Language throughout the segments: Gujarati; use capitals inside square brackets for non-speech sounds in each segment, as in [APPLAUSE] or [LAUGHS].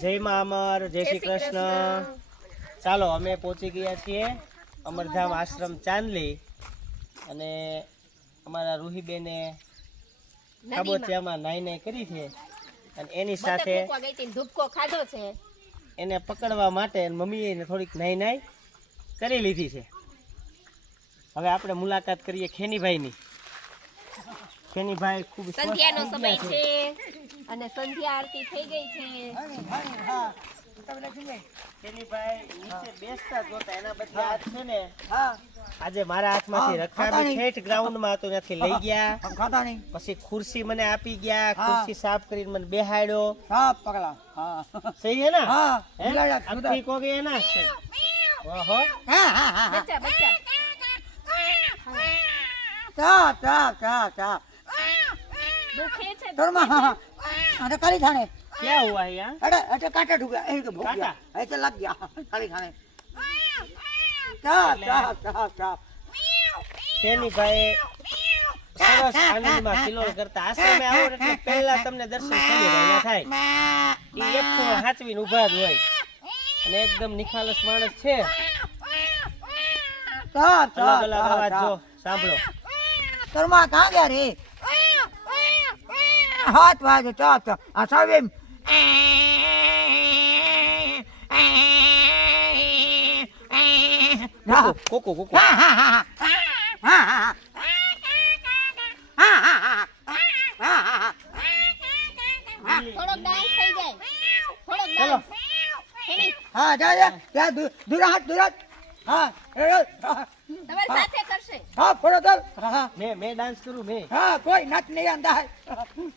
જય મા અમર જય શ્રી કૃષ્ણ. ચાલો અમે પહોંચી ગયા છીએ અમરધામ આશ્રમ ચાંદલી. અને અમારા રૂહીબેને ખાબોચિયામાં નાઈ નાઈ કરી છે. અને એની સાથે ધૂપકો ખાધો છે. એને પકડવા માટે મમ્મીએ એને થોડીક નાઈ નાઈ કરી લીધી છે. હવે આપણે મુલાકાત કરીએ ખેનીભાઈની. તેની ભાઈ ખૂબ સંધ્યાનો સમય છે. અને સંધ્યા આરતી થઈ ગઈ છે. આજે મારા હાથમાંથી રખાવી ઠેઠ ગ્રાઉન્ડમાં લઈ ગયા. પછી ખુરશી મને આપી ગયા ખુરશી સાફ કરીને મને બેહાડ્યો. હા હા. હા હા બચ્ચા दुखे छे तोर मां हां अरे काली थाने क्या हुआ है यार अरे अरे काटा ढुका ए तो भोग गया ऐसे लग गया काली કેની ભાઈ સરસ આનંદમાં કિલોલ કરતા આશ્રમે આવો એટલે પહેલા તમને દર્શન કરી રહ્યા થાય. એ એક હાચવીને ઊભા જ હોય. અને એકદમ નિખાલસ માણસ છે. અલગ અલગ અવાજ જો સાંભળો. તરમા કા ગયા રે? hot var det dator, og så vil Koko, koko, koko. થોડો ડાન્સ થઈ જાય થોડો ડાન્સ હા જા જા દુરાહટ દુરાહટ હા તમારી સાથે કરશે. હા ફોડો ચાલ હા મે મે ડાન્સ કરું મે. હા કોઈ નાચ નહીં આંદા હે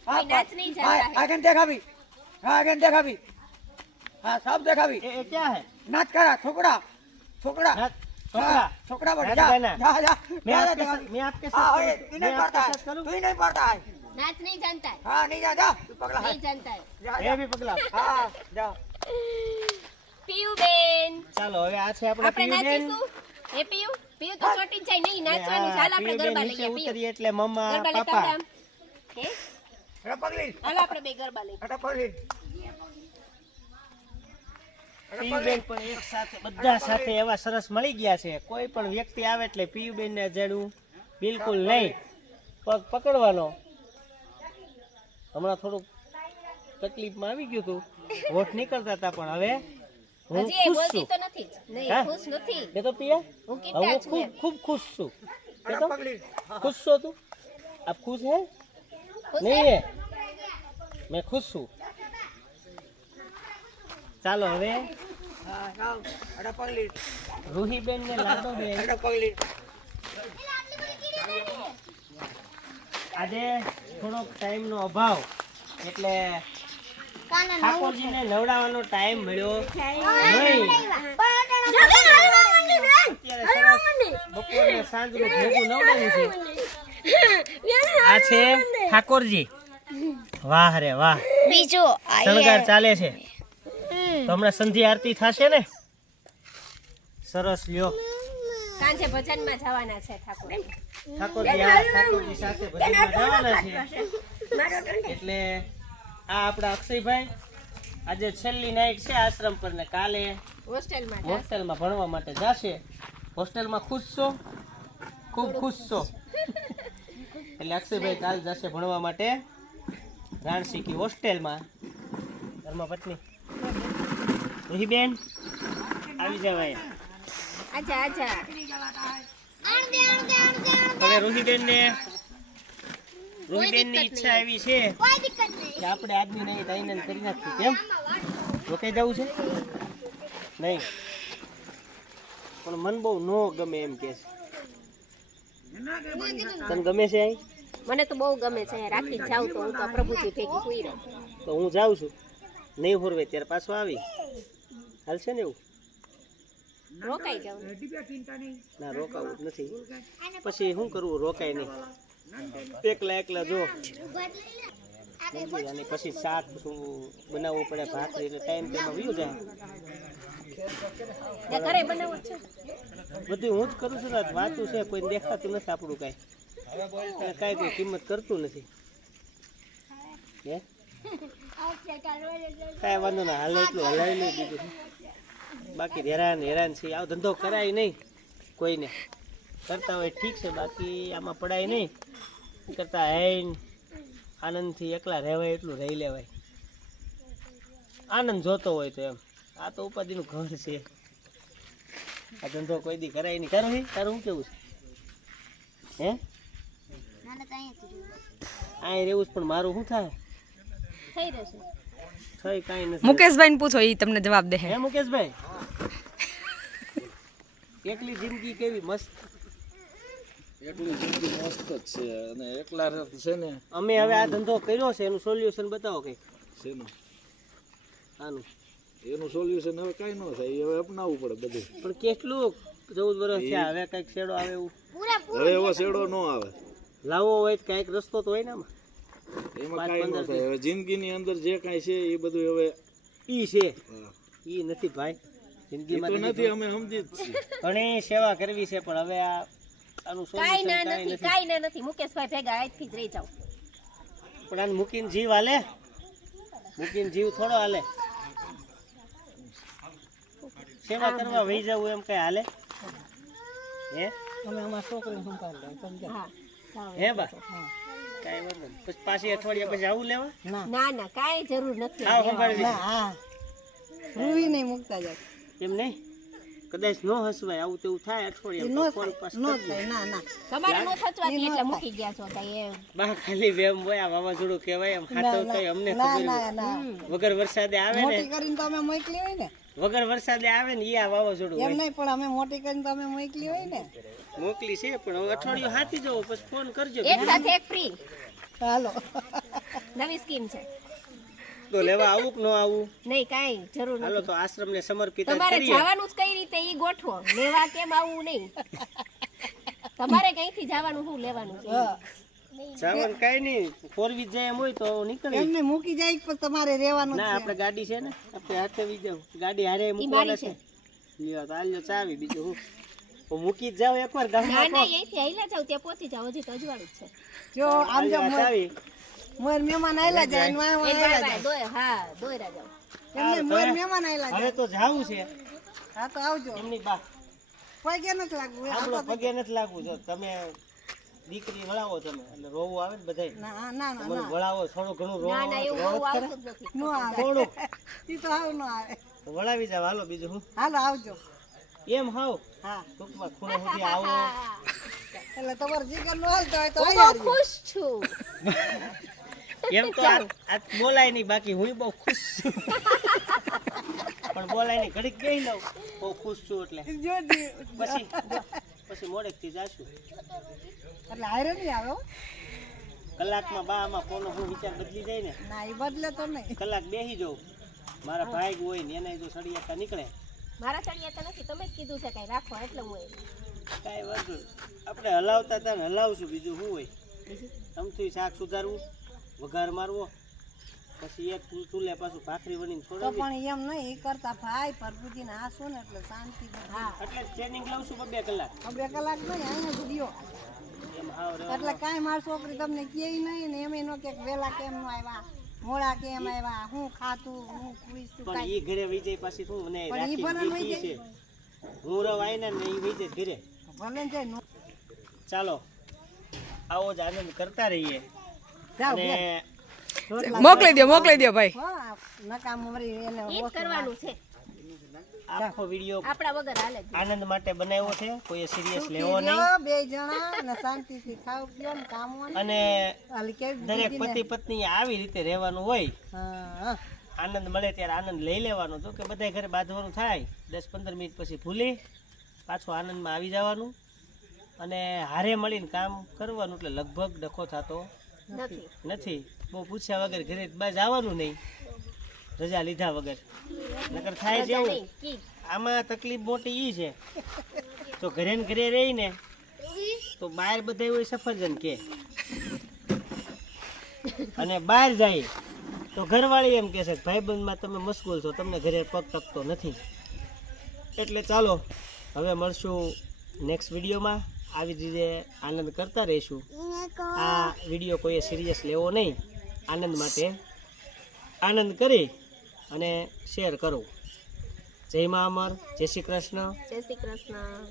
કોઈ નાચ નહીં જાતા હે આગળ દેખાવી. હા આગળ દેખાવી. હા સબ દેખાવી. એ ક્યાં હે? નાચ કરા છોકરા. છોકરા. છોકરા. बढ़ जा जा जा मैं आपके साथ मैं आपके साथ तू नहीं पढ़ता है तू ही नहीं पढ़ता है नाच नहीं जानता है हाँ नहीं जानता तू पगला नहीं जानता है ये भी पगला हाँ जा પીયુ બેન. ચાલો હવે આ છે આપણે પીયુબેન એ પીયુ? પીયુ તો ચોટી જાય નહીં નાચવાનું ચાલ આપણે ગરબા લઈએ પીયુ. એટલે મમ્મા પપ્પા. હે? રપગલી હાલ આપણે બે ગરબા લઈએ. રપગલી પીયુબેન પણ એક સાથે બધા સાથે એવા સરસ મળી ગયા છે. કોઈ પણ વ્યક્તિ આવે એટલે પીયુબેન ને જડવું બિલકુલ નહીં. પગ પકડવાનો. હમણાં થોડુંક તકલીફમાં આવી ગયું હતું હોઠ નીકળતા હતા પણ હવે હું હજી એ ખુશ બોલતી છું તો નથી જ. નહીં હા? ખુશ નથી કે તો પિયા હું હવે કેટલા હું છું ખૂબ એમ. ખૂબ ખુશ છું કે अरे તો पगली खुश हो तू अब खुश है ખુશ नहीं હે? है मैं खुश हूँ ચાલો હવે हाँ जाओ अरे पगली રૂહીબેન ને લાડોબેન अरे पगली આજે થોડોક ટાઈમનો અભાવ એટલે ઠાકોરજીને નવડાવવાનો ટાઈમ મળ્યો. બપોરને સાંજનું ભેગું નવડાવ્યું છે આ છે ઠાકોરજી. વાહ રે વાહ. બીજો શણગાર ચાલે છે. તો હમણાં સંધ્યા આરતી થશે ને? સરસ લ્યો. સાંજે ભજનમાં જવાના છે ઠાકોર. ઠાકોરજી ઠાકોરજી સાથે ભજનમાં જવાના છે. એટલે આ આપણા અક્ષયભાઈ. આજે છેલ્લી નાઈટ છે આશ્રમ પર ને કાલે. હોસ્ટેલમાં. હોસ્ટેલમાં ભણવા માટે જશે. હોસ્ટેલમાં ખુશ છો? ખૂબ ખુશ છો? એટલે અક્ષયભાઈ કાલ જશે ભણવા માટે રાણસીકી હોસ્ટેલમાં. ધર્મપત્ની રોહીબેન આવી જાવ અહીંયા. આજા આજા. હવે રોહીબેન ને રોહીબેનની ઈચ્છા એવી છે. કે આપણે આજની નહીં ટાઈમ કરી નાખીએ કેમ? રોકાઈ જવું છે? નહીં. પણ મન બહુ નો ગમે એમ કે છે. તને ગમે છે અહીં? મને તો બહુ ગમે છે. રાખી જાઉં તો હું તો પ્રભુજી ભેગી હુઈ રહું. તો હું જાઉં છું. નહીં ફોરવે ત્યારે પાછો આવી. હાલશે ને એવું? રોકાઈ જાઉં. ના રોકાવું નથી. પછી શું કરવું? રોકાય નહીં. એકલા એકલા જો. અને પછી શાક શું બનાવવું પડે ભાખરી એટલે ટાઈમ તેમાં વયું જાય? બધું હું જ કરું છું ને આ વાંચું છે કોઈ દેખાતું નથી આપણું કાંઈ. કાંઈ કોઈ કિંમત કરતું નથી. હે? કાંઈ વાંધો ના હાલ એટલું હલાવી નહીં દીધું. બાકી હેરાન હેરાન છે આવો ધંધો કરાય નહીં કોઈને. કરતા હોય ઠીક છે બાકી આમાં પડાય નહીં. કરતા હૈ આનંદથી એકલા રહેવાય એટલું રહી લેવાય. આનંદ જોતો હોય તો એમ. આ તો ઉપાધિનું ઘર છે. આ ધંધો કોઈ દી કરાય નહીં. કરું હે? તારું શું કેવું છે? હે? અહીં રહેવું જ પણ મારું શું થાય? થઈ રહેશે. થઈ કાંઈ નથી. મુકેશભાઈ ને પૂછો એ તમને જવાબ દે. હે મુકેશભાઈ? એકલી જિંદગી કેવી મસ્ત એકલી જિંદગી મસ્ત જ છે અને એકલા રહે છે ને અમે હવે આ ધંધો કર્યો છે એનું સોલ્યુશન બતાવો કઈ. શેનું? આનું. એનું સોલ્યુશન હવે કાંઈ ન થાય એ હવે અપનાવવું પડે બધું. પણ કેટલું? ચૌદ વર્ષ થયા હવે કંઈક શેડો આવે એવું. હવે એવો શેડો ન આવે. લાવવો હોય તો કંઈક રસ્તો તો હોય ને આમાં. એમાં કાંઈ ન થાય. હવે જિંદગીની અંદર જે કાંઈ છે એ બધું હવે ઈ છે. ઈ નથી ભાઈ. જિંદગીમાં નથી અમે સમજી જ છીએ. ઘણી સેવા કરવી છે પણ હવે આ આનું કાઈ ના નથી કાઈ ના નથી. મુકેશભાઈ ભેગા આજથી જ રહી જાવ પણ આને મૂકીને જીવ હાલે? મૂકીને જીવ થોડો હાલે? સેવા કરવા વહી જવું એમ કઈ હાલે? હે? અમે અમારા છોકરીને સંભાળી લે સમજ્યા? હા હે બા? કાઈ વાંધો નહીં. પછી પાછી અઠવાડિયા પછી આવું લેવા? ના. ના કાઈ જરૂર નથી. આવ સંભાળવી હા. રૂવી નહીં મૂકતા જાય. એમ નહીં? કદાચ નો હસવાય આવું તેવું થાય અઠવાડિયા ફોન પાસ નો થાય ના ના. તમારે નો થચવાતી એટલે મૂકી ગયા છો તઈ બા ખાલી વેમ હોય વાવાઝોડું કહેવાય એમ ખાતો તો અમને ખબર ના ના. વગર વરસાદે આવે ને? મોટી કરીને તો અમે મોકલી હોય ને? વગર વરસાદે આવે ને ઈ આ વાવાઝોડું એમ હોય. નહીં પણ અમે મોટી કરીને તો અમે મોકલી હોય ને? મોકલી છે પણ હવે અઠવાડિયું હાથી જવો પછી ફોન કરજો. એક સાથે એક ફ્રી હાલો. નવી સ્કીમ છે. તો લેવા આવું કે ન આવું? નહીં કાઈ જરૂર હાલો નથી. તો આશ્રમને સમર્પિત તમારે જવાનું જ કઈ રીતે ઈ ગોઠવો. લેવા કેમ આવું નહીં? તમારે કઈથી જવાનું શું લેવાનું છે? જવાનું કઈ નહીં. ફોર વી જાય એમ હોય તો નીકળી. એમને મૂકી જાય પણ તમારે રહેવાનું ના આપણે ગાડી છે ને આપણે હાથે વી જાવ ગાડી હારે મૂકવાના છે. લ્યો તો આલ્યો ચાવી બીજું હું. હું મૂકી જ જાવ એકવાર ના ગામમાં ના અહીંથી આઈલા જાવ ત્યાં પહોંચી જાવ હજી તો અજવાળું છે. જો આમ જો ચાવી. મોર મહેમાન આયલા જાય ને વાય વાય આયલા જાય. દોય હા દોયરા જાવ એમને મોર મહેમાન આયલા હવે જાય. તો જાવું છે. હા તો આવજો. એમની બા કોઈ કે નથી લાગવું આપણો પગે. નથી લાગવું. જો તમે દીકરી વળાવો તમે એટલે રોવું આવે ને બધાય. ના ના ના મને વળાવો થોડું ઘણું રોવું ના ના એવું રોવો. આવતું જ નથી. નો આવે. થોડું [LAUGHS] ઈ તો આવ નો આવે. વળાવી જાવ હાલો બીજું હું? હાલો આવજો. એમ હાવ? હા. ટૂંકમાં ખૂણે સુધી આવો. [LAUGHS] એટલે તમારે જીગર નો હાલતો હોય તો હું ખુશ છું. [LAUGHS] [LAUGHS] એમ તો આ આ બોલાય નહીં બાકી હું બહુ ખુશ છું. પણ બોલાય નહીં ઘડીક ગઈ લઉં બહુ ખુશ છું એટલે. પછી પછી પછી મોડેકથી જાશું. એટલે હારે નહીં આવે કલાકમાં બા આમાં કોનો હું વિચાર બદલી જાય ને? ના એ બદલે તો નહીં. કલાક બેસી જવું મારા ભાઈ હોય ને એના જો સળિયાતા નીકળે. મારા સળિયાતા નથી તમે જ કીધું છે કઈ રાખો એટલે હું. કાંઈ વાંધો નહીં. આપણે હલાવતા હતા ને હલાવશું બીજું શું હોય? આમથી શાક સુધારવું. વઘાર મારવો. પછી એક ચૂલે પાછું ભાખરી વળીને તો છોડાવી. પણ એમ નહીં ઈ કરતા ભાઈ પ્રભુજી ને આસો ને એટલે શાંતિ હા એટલે ટ્રેનિંગ લઉં છું કલાક. બે કલાક નહીં અહીંયા સુધી એમ એટલે કાંઈ માર છોકરી તમને કહે નહીં ને એમ એનો કે વેલા કેમ નો આવ્યા મોડા કેમ આવ્યા હું ખાતું હું ખુઈશું પણ કાંઈ. ઈ ઘરે વહી જાય પાછી શું મને પણ ઈ ભલે છે. હું રવ આવીને ને ઈ જાય ઘરે. ભલે ને જાય નો. ચાલો આવો જ આનંદ કરતા રહીએ. મોકલી દો મોકલી દો ભાઈ. કરવાનું છે. આખો વીડિયો આપણા વગર હાલે આનંદ માટે બનાવ્યો છે કોઈએ સિરિયસ લેવો નહીં. બે જણા ને શાંતિથી ખાવ પીઓ ને કામ અને હાલી કેવી દરેક પતિ પત્ની આવી રીતે રહેવાનું હોય. હા, હા. આનંદ મળે ત્યારે આનંદ લઈ લેવાનો તો કે બધા ઘરે બાંધવાનું થાય. દસ પંદર મિનિટ પછી ભૂલી પાછું આનંદમાં આવી જવાનું. અને હારે મળીને કામ કરવાનું એટલે લગભગ ડખો થતો નથી. નથી. બહુ પૂછ્યા વગર ઘરે બસ આવવાનું નહીં. રજા લીધા વગર. નકર થાય છે એવું. આમાં તકલીફ મોટી ઈ છે. તો ઘરે ને ઘરે રહીને તો બહાર બધા એવું સફરજન કે. અને બહાર જાય તો ઘરવાળી એમ કહે છે કે ભાઈબંધમાં તમે મશગુલ છો તમને ઘરે પગ તકતો નથી. એટલે ચાલો હવે મળશું નેક્સ્ટ વિડીયોમાં આવી જ રીતે આનંદ કરતા રહીશું. આ વીડિયો કોઈએ સિરિયસ લેવો નહીં. આનંદ માટે આનંદ કરી અને શેર કરો. જય મા અમર, જય શ્રી કૃષ્ણ. જય શ્રી કૃષ્ણ.